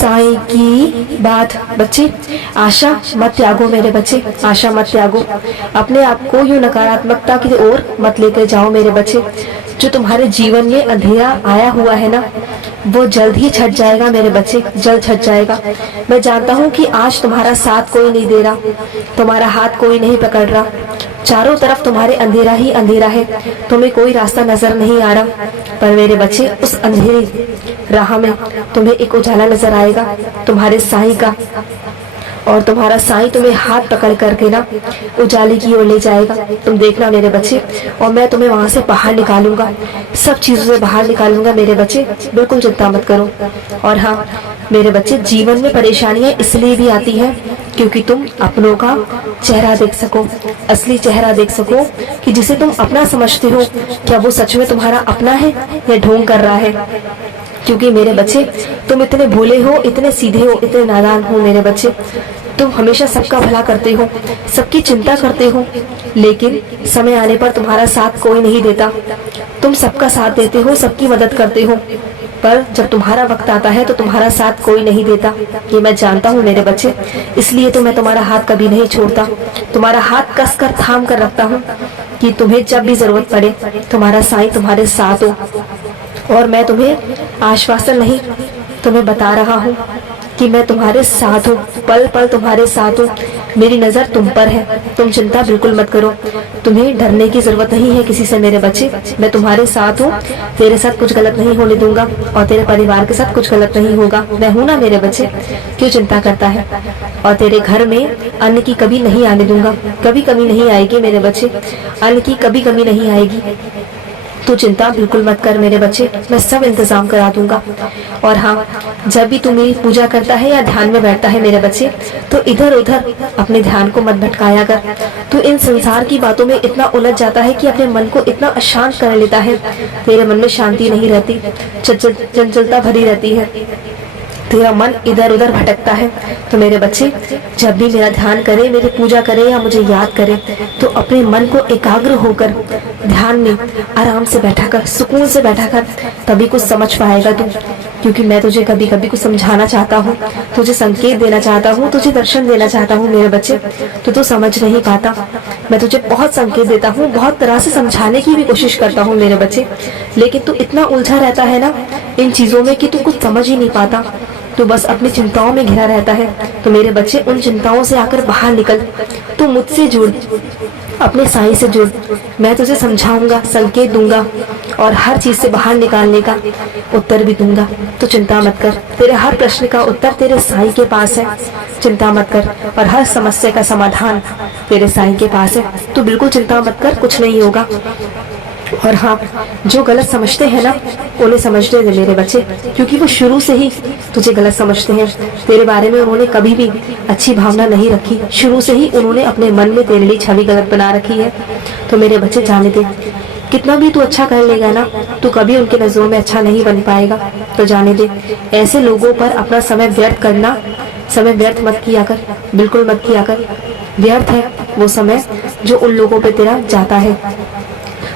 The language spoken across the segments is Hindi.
साईं की बात। बच्चे, आशा मत त्यागो मेरे बच्चे, आशा मत त्यागो। अपने आप को यूं नकारात्मकता की ओर मत लेकर जाओ मेरे बच्चे। जो तुम्हारे जीवन में अंधेरा आया हुआ है ना, वो जल्द ही छट जाएगा मेरे बच्चे, जल्द छट जाएगा। मैं जानता हूँ कि आज तुम्हारा साथ कोई नहीं दे रहा, तुम्हारा हाथ कोई नहीं पकड़ रहा, चारों तरफ तुम्हारे अंधेरा ही अंधेरा है, तुम्हें कोई रास्ता नजर नहीं आ रहा। पर मेरे बच्चे, उस अंधेरी राह में तुम्हें एक उजाला नजर आएगा, तुम्हारे साईं का। और तुम्हारा साईं तुम्हें हाथ पकड़ करके ना उजाले की ओर ले जाएगा। तुम देखना मेरे बच्चे, और मैं तुम्हें वहां से बाहर निकालूंगा, सब चीजों से बाहर निकालूंगा मेरे बच्चे, बिल्कुल चिंता मत करो। और हाँ मेरे बच्चे, जीवन में परेशानियां इसलिए भी आती हैं क्योंकि तुम अपनों का चेहरा देख सको, असली चेहरा देख सको, कि जिसे तुम अपना समझते हो क्या वो सच में तुम्हारा अपना है या ढोंग कर रहा है। क्योंकि मेरे बच्चे, तुम इतने भोले हो, इतने सीधे हो, इतने नादान हो मेरे बच्चे। तुम हमेशा सबका भला करते हो, सबकी चिंता करते हो, लेकिन समय आने पर तुम्हारा साथ कोई नहीं देता। तुम सबका साथ देते हो, सबकी मदद करते हो, पर जब तुम्हारा वक्त आता है तो तुम्हारा साथ कोई नहीं देता। ये मैं जानता हूँ मेरे बच्चे, इसलिए तो मैं तुम्हारा हाथ कभी नहीं छोड़ता, तुम्हारा हाथ कस कर थाम कर रखता हूँ कि तुम्हें जब भी जरूरत पड़े तुम्हारा साईं तुम्हारे साथ हो। और मैं तुम्हें आश्वासन नहीं, तुम्हें बता रहा हूँ कि मैं तुम्हारे साथ हूँ, पल पल तुम्हारे साथ हूँ। मेरी नजर तुम पर है, तुम चिंता बिल्कुल मत करो, तुम्हें डरने की जरूरत नहीं है किसी से मेरे बच्चे। मैं तुम्हारे साथ हूँ, तेरे साथ कुछ गलत नहीं होने दूंगा और तेरे परिवार के साथ कुछ गलत नहीं होगा। मैं हूँ ना मेरे बच्चे, क्यों चिंता करता है। और तेरे घर में अन्न की कभी नहीं आने दूंगा, कभी कमी नहीं आएगी मेरे बच्चे, अन्न की कभी कमी नहीं आएगी। तू चिंता बिल्कुल मत कर मेरे बच्चे, मैं सब इंतजाम करा दूंगा। और हाँ, जब भी तू मेरी पूजा करता है या ध्यान में बैठता है मेरे बच्चे, तो इधर उधर अपने ध्यान को मत भटकाया कर। तू इन संसार की बातों में इतना उलझ जाता है कि अपने मन को इतना अशांत कर लेता है, तेरे मन में शांति नहीं रहती, चंचलता भरी रहती है, तेरा मन इधर उधर भटकता है। तो मेरे बच्चे, जब भी मेरा ध्यान करे, मेरी पूजा करे या मुझे याद करे, तो अपने मन को एकाग्र होकर ध्यान में आराम से बैठा कर, सुकून से बैठा कर, तभी कुछ समझ पाएगा तू। क्योंकि मैं तुझे कभी कभी कुछ समझाना चाहता हूँ, तुझे संकेत देना चाहता हूँ, तुझे दर्शन देना चाहता हूँ मेरे बच्चे, तो तू समझ नहीं पाता। मैं तुझे बहुत संकेत देता हूँ, बहुत तरह से समझाने की भी कोशिश करता हूँ मेरे बच्चे, लेकिन तू इतना उलझा रहता है ना इन चीजों में कि तू कुछ समझ ही नहीं पाता। तू बस अपनी चिंताओं में घिरा रहता है। तो मेरे बच्चे, उन चिंताओं से आकर बाहर निकल, तू मुझसे जुड़, अपने साईं से जुड़। मैं तुझे समझाऊंगा, संकेत दूंगा और हर चीज से बाहर निकालने का उत्तर भी दूंगा। तो चिंता मत कर, तेरे हर प्रश्न का उत्तर तेरे साईं के पास है, चिंता मत कर। और हर समस्या का समाधान तेरे साईं के पास है, तू बिल्कुल चिंता मत कर, कुछ नहीं होगा। और हाँ, जो गलत समझते हैं ना, उन्हें समझने दे मेरे बच्चे, क्योंकि वो शुरू से ही तुझे गलत समझते हैं। तेरे बारे में उन्होंने कभी भी अच्छी भावना नहीं रखी, शुरू से ही उन्होंने अपने मन में तेरे लिए छवि गलत बना रखी है। तो मेरे बच्चे, जाने दे, कितना भी तू अच्छा कर लेगा ना, तू कभी उनके नजरों में अच्छा नहीं बन पाएगा। तो जाने दे, ऐसे लोगों पर अपना समय व्यर्थ करना, समय व्यर्थ मत किया कर, बिल्कुल मत किया कर। व्यर्थ है वो समय जो उन लोगों पे तेरा जाता है।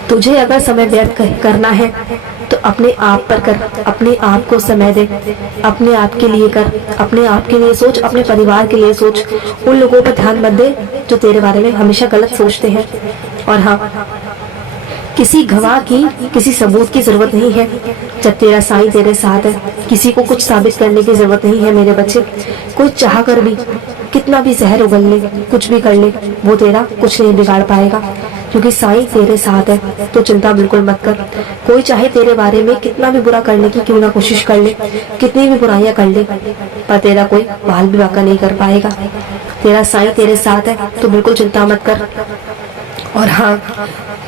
तुझे अगर समय व्यर्थ करना है तो अपने आप पर कर, अपने आप को समय दे, अपने आप के लिए कर, अपने आप के लिए सोच, अपने परिवार के लिए सोच। उन लोगों पर ध्यान मत दे जो तेरे बारे में हमेशा गलत सोचते हैं। और हाँ, किसी गवाह की, किसी सबूत की जरूरत नहीं है जब तेरा साईं तेरे साथ है। किसी को कुछ साबित करने की जरूरत नहीं है मेरे बच्चे। कोई चाह कर भी कितना भी जहर उगल ले, कुछ भी कर ले, वो तेरा कुछ नहीं बिगाड़ पाएगा, क्योंकि साईं तेरे साथ है। तो चिंता बिल्कुल मत कर। कोई चाहे तेरे बारे में कितना भी बुरा करने की क्यों ना कोशिश कर ले, कितनी भी बुराइयां कर ले, पर तेरा कोई बाल भी बाका नहीं कर पाएगा। तेरा साईं तेरे साथ है, तो बिल्कुल चिंता मत कर। और हाँ,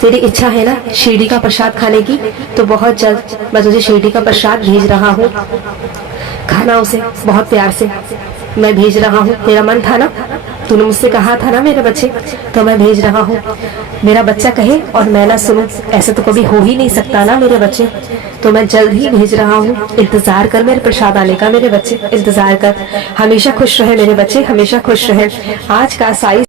तेरी इच्छा है ना शिरडी का प्रसाद खाने की, तो बहुत जल्द मैं तुझे शिरडी का प्रसाद भेज रहा हूँ, खाना उसे बहुत प्यार से मैं भेज रहा हूँ। तेरा मन था ना, तूने मुझसे कहा था ना मेरे बच्चे, तो मैं भेज रहा हूँ। मेरा बच्चा कहे और मैं ना सुनूं, ऐसा तो कभी हो ही नहीं सकता ना मेरे बच्चे। तो मैं जल्द ही भेज रहा हूँ, इंतजार कर मेरे प्रसाद आने का मेरे बच्चे, इंतजार कर। हमेशा खुश रहे मेरे बच्चे, हमेशा खुश रहे। आज का साईं